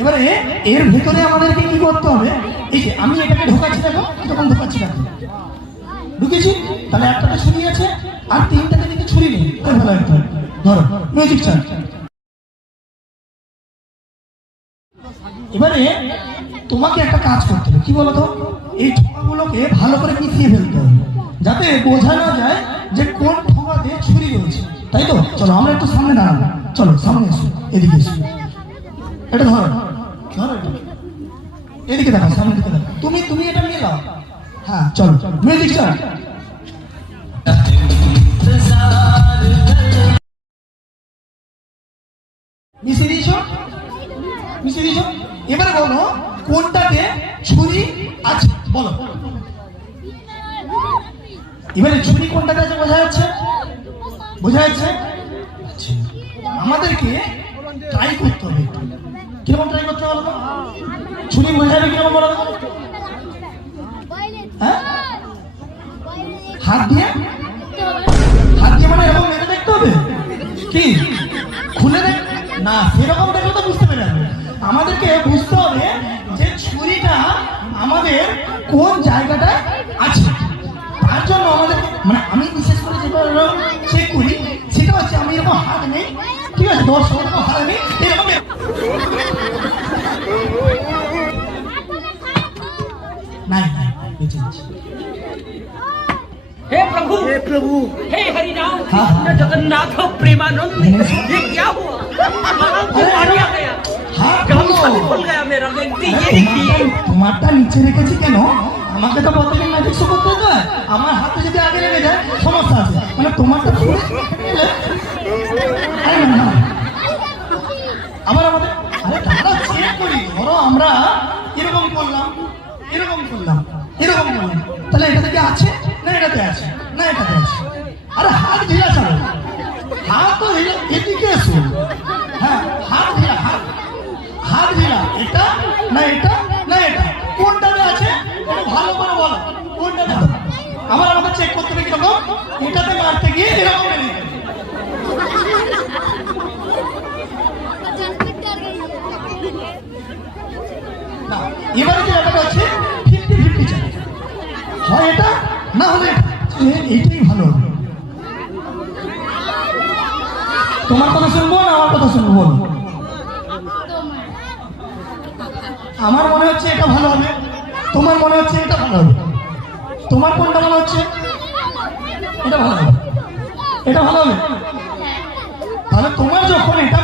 এবারে এর ভিতরে আমাদেরকে কি করতে হবে? এই যে আমি এটাকে ঢোকাচ্ছি, দেখো যখন ঢোকাচ্ছি দেখো ঢুকেছি, তাহলে একটাতে ছুরি আছে আর তিনটাতে কিন্তু ছুরি নেই। ভালো একদম ধরো মিউজিক চাল। এবারে তোমাকে একটা কাজ করতে হবে, কি বলতো? এই ঠোঙাগুলোকে ভালো করে মিশিয়ে ফেলতে হবে, যাতে বোঝা না যায় যে কোন ঠোঙাতে ছুরি রয়েছে, তাই তো? চলো আমরা একটু সামনে দাঁড়াবো, চলো সামনে এসো, এদিকে এসো, এটা ধরো ধরো, এদিকে দেখো, সামনে দিকে দেখো, তুমি তুমি এটা নিয়ে যাও। হ্যাঁ চলো মিউজিক স্টার্ট। মিশিয়ে দিয়েছো, মিশিয়ে দিয়েছো। এবারে বলো কোনটাতে ছুরি আছে, বলো। এবারে ছুরি কোনটাতে আছে বোঝা যাচ্ছে? বোঝা যাচ্ছে? আমাদেরকে ট্রাই করতে হবে। কিরকম ট্রাই করতে হবে? ছুরি বোঝা যাবে কিরকম বলো? হ্যাঁ, হাত দিয়ে, হাত দিয়ে মানে এরকম মেরে দেখতে হবে কি? খুলে দেখ না, সেরকম দেখলে তো বুঝতে পেরে যাবে। আমাদেরকে বুঝতে হবে যে ছুরিটা আমাদের কোন জায়গাটায় আছে। তার জন্য আমাদের মানে আমি বিশেষ করে যেটা চেক করি সেটা হচ্ছে, আমি এরকম হাত নেই, ঠিক আছে, 10 এরকম হাত নেই, এরকম নাই নাই বেঁচে আছি। हे प्रभु, हे प्रभु, हे हरिनाम कृष्ण जगन्नाथ प्रेमानंद, ये क्या हुआ? पानी आ गया, काम सब खुल गया मेरा। व्यक्ति ये देखिए, তোমারটা নিচে রেখেছি কেন? আমাকে তো প্রত্যেকদিন ম্যাজিক শো করতে হয়, আমার হাতে যদি আগে লেগে যায় সমস্যা আছে। মানে তোমারটা আমার আমাদের আরে দাঁড়া চেক করি। ধরো আমরা এরকম করলাম, এরকম করলাম, এরকম করলাম, তাহলে এটা থেকে আছে না এটাতে আছে, না এটাতে আছে। আরে হাত ঢিলা ছাড়ো, হাত তো ঢিলা, এদিকে এসো। হ্যাঁ হাত ঢিলা, হাত হাত ঢিলা, এটা না এটা না এটা, কোনটাতে আছে ভালো করে বলো কোনটাতে। আমার আমাদের চেক করতে হবে কিরকম, এটাতে মারতে গিয়ে এরকম না। এবারে যে ব্যাপারটা হচ্ছে 50-50 চাই, হয় এটা না হলে এইটাই ভালো হবে। তোমার কথা শুনবো না আমার কথা শুনবো বলো? আমার মনে হচ্ছে এটা ভালো হবে, তোমার মনে হচ্ছে এটা ভালো হবে। তোমার কোনটা মনে হচ্ছে? এটা ভালো হবে, এটা ভালো হবে। তাহলে তোমার যখন এটা